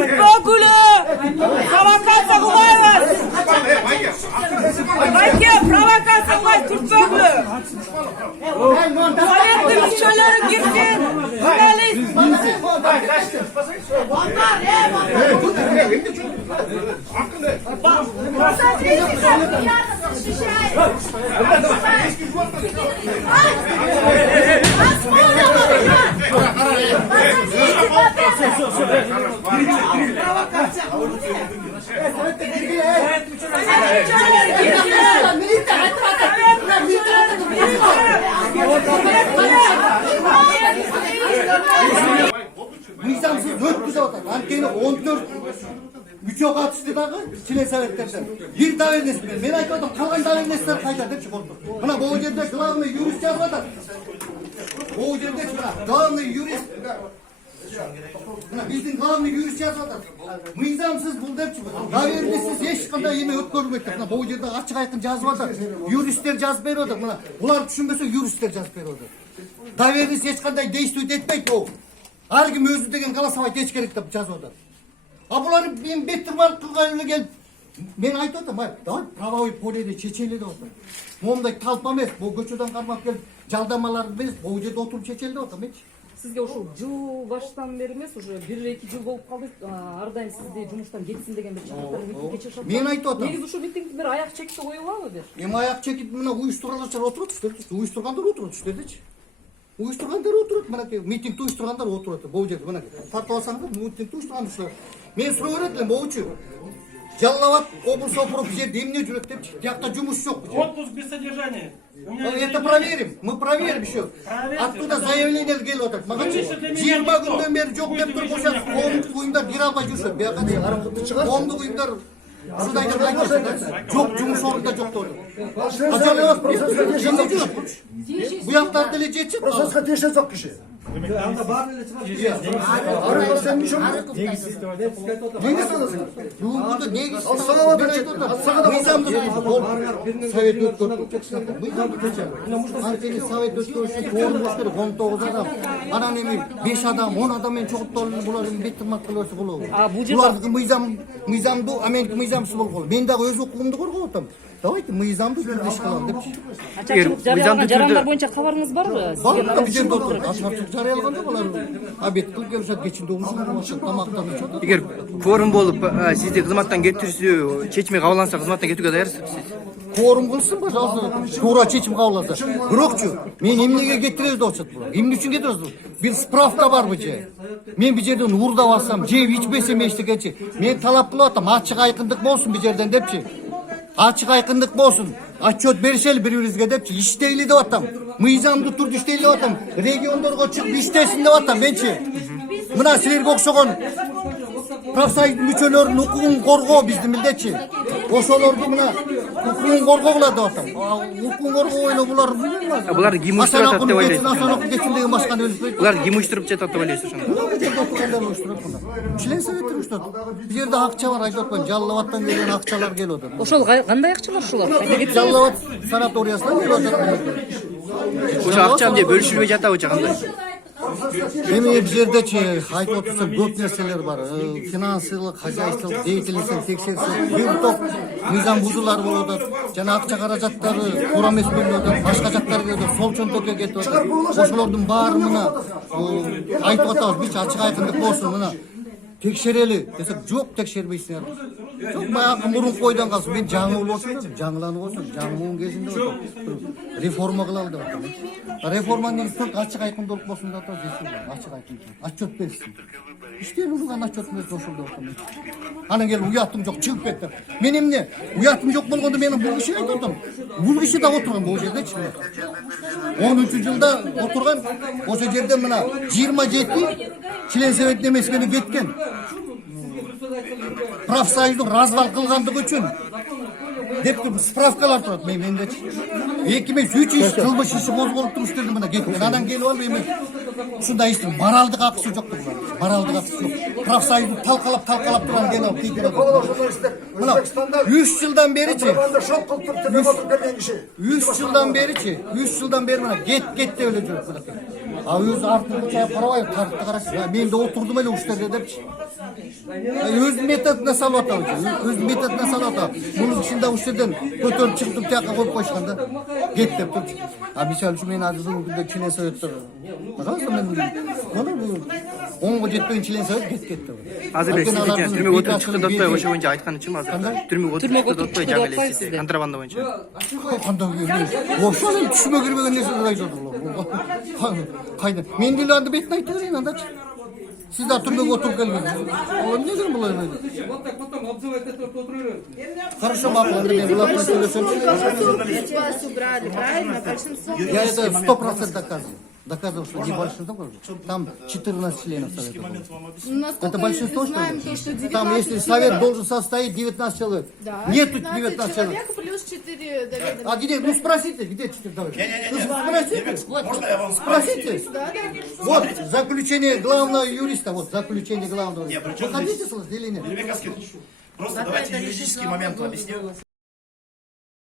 Tutmagülü. Provokasiya qilmaymiz. Aka, provokasiya qilmaymiz, Tutmagülü. Sovetni kuchalari girsin. Mizamsız 400 otar. Ankeni 14 müçok atıştı dağı Çile Sovetlerden. Bir davetnesi ben. Ben aytıyordum kalan davetnesiler kayda dep çıkıldı. Buna bu yerde главный юрист yazmadı. Bu yerde главный юрист. Buna bizim главный юрист yazmadı. Mizamsız bul dep çıkıldı. Davetnesiz hiç qanday yeme ötkөрmөйт. Buna bu yerde açık aytın yazmadı. Юристтер жазып бериyordu. Buna bular düşünbese юристтер жазып бериyordu. Davetnesiz hiç qanday действовать etmeydi bu. Her kim özü degen kalasavayt hiç gerek de жазып. А булар мен беттирмалык кылган эле келип мен айтып атам, давай правовой поледе чечели деп атам. Момундай талпа эмес, бул көчөдөн кармап келип жалдамалар эмес, бул жерде отуруп чечели деп атам. Сизге ушул жыл баштан бери эмес, уже 1-2 жыл болуп калды. Ар дайым сизди жумуштан кетсин деген бир чыгыштар митингге чыгышат. Мен айтып атам. Негизи ушул митингди бир аяк чексе коюлабы бир? Эми аяк чекип мына уюштургандар отурат үстөдү. Уюштургандар отурат үстөдүчү. Уюштургандар отурат, мынакей митингди уюштургандар отурат. Бул жерде мынакей тартып алсаңдар, митингди уюштургандар. Мен сурап элем, могучу. Жалал Абад облус округу бул жерде эмне жүрөт депчи. Биякта жумуш жок. Отпуск без содержания. Это проверим. Мы проверим еще. Оттуда заявление келип атат. Магачы 20 күндөн бери жок деп туруп ошо коомдук уюмдар кире албай жүрүшөт. Бияка коомдук уюмдар ушундайдыр айтышат. Жок, жумуш орунда жок деп. Жалал Абад буяктарды деле жетишет. Процесске тиешеси жок киши. Анда баары эле чыгат. Совет өткөрүшүн 19 адам. Анан эми 5 адам, 10 адам менен чогултулуп булардын беттирмак кылып болобу. Булардыкы мыйзамдуу, аменки мыйзамсыз болгон. Мен дагы өз укугумду коргоп атам. Давайте мыйзамдуу түрдө иш кылалы депчи. Жарыялган боюнча кабарыңыз барбы? Бар, бул жерде отуруп, ачык жарыялаганда булар обед кылып келишет, кечинде ушунча тамактанып жатат. Эгер форум болуп, сизди кызматтан кетирүүсү чечими кабыл алынса, кызматтан кетүүгө даярсызбы? Форум кылсын, пожалуйста, туура чечим кабыл алса. Бирокчу, мен эмнеге кетиребиз деп атышат булар. Эмне үчүн кетиребиз? Бир справка барбы же? Мен бул жерден уурдап алсам, жеп ичпесем эчтекечи. Мен талап кылып атам, ачык айкындык болсун бул жерден депчи. Açık aykınlık bolsun. Отчет беришели бири-бирибизге депчи. İşteyli деп атам. Мыйзамдуу түрдө иштейли деп атам. Региондорго чыгып иштесин деп атам менчи. Мына силерге окшогон профсоюздун мүчөлөрүнүн укугун коргоо биздин милдетчи. Ошолорду мына укугун коргогула деп атам. Укугун коргоо эле булар билбейм. Булар ким уюштурат деп ойлойсуз? Кечин деген башканы билбейм. Булар ким уюштуруп жатат деп ойлойсуз ошондо? Член советтер уюштурат. Бул жерде акча бар, айтып атпайм. Жалал Абадтан келген акчалар келип атат. Ошол кандай акчалар ушулар? Жалал Абад санаториясынан келип атат. Ошо акча эмне бөлүшүлбөй жатабы же кандай? Эми бул жердечи айтып отурсам көп нерселер бар. Финансылык, хозяйстволук деятельностун текшерсе, бир топ мыйзам бузуулар болуп атат. Жана акча каражаттары туура эмес бөлүнүп атат, башка жактарга кетип атат, сол чөнтөккө кетип атат. Ошолордун баарын мына айтып атабыз, бир ачык айкындык болсун мына. Tekşereli desek çok tekşermeysinler. Çok bayağı murun koydan kalsın. Ben жаңыл olsun, жаңыланып olsun. Жаңылığın gezinde olsun. Reforma kılalı da olsun. Reformanın ilk açık aykındı olup olsun da desin. Açık aykındı. Açık versin. İşte bunu açık versin olsun. Ana gel uyattım çok çıkıp etti. Benim ne? Uyattım çok bulgundu benim bu kişi aytırdım. Bu kişi de oturgan bu yerde çıkıyor. 13. yılda oturgan o yerde mına 27 Çilen Sovet demesini ketken. Profsoюздун развал кылгандыгы үчүн деп туруп справкалар турат мендечи. 2 емес 3 iş kılmış işi bozulup durmuşturdu bana. Gittin anan gelip alып emin. Şunda işin moralдык акысы жок bular. Moralдык акысы жок. Профсоюзду талкалап турган ден алып тийген. Мына 3 жылдан беричи. 3 жылдан беричи. 3 жылдан бери мына кет деп эле жүрүп атат. А өзү артын чайып карабай тартты карашы. Мен де отурдум эле уштерде депчи. Өз методуна салып атабы. Өз методуна салып атабы. Мунун ичинде уштерден көтөрүп чыктым тияка коюп койушканда кет деп турчу. А мисалы үчүн мен азыр бүгүнкү күндө член советтер. Ажалбы мен муну онго жетпеген член совет кетет деп. Азыр эле сиз экен түрмөгө отуруп чыкты деп атпайбы, ошо боюнча айтканы чынбы азыр? Түрмөгө отуруп чыкты деп атпайбы жаңы эле сиз контрабанда боюнча? Кандай ошо эле түшүмө кирбеген нерселерди айтып атырлар. Кайда? Мен деле анда бетин айта берейин андачы. Siz de türbege oturup gelmediniz. Oğlum ne zaman bulayım öyle? Хорошо, мама, ben bulatma söylesem. Я это 100% доказываю. Доказывал, что не большинство, там 14 членов совета. Это большинство, что ли? Там, если совет должен состоять 19 человек. Да, Нету 19 человек. Плюс 4 доверенных. А где? Ну спросите, где 4 доверенных? Спросите. Спросите. Вот заключение главного юриста, вот заключение главного. Вы хотите слышать или нет? Просто давайте юридический момент объясню.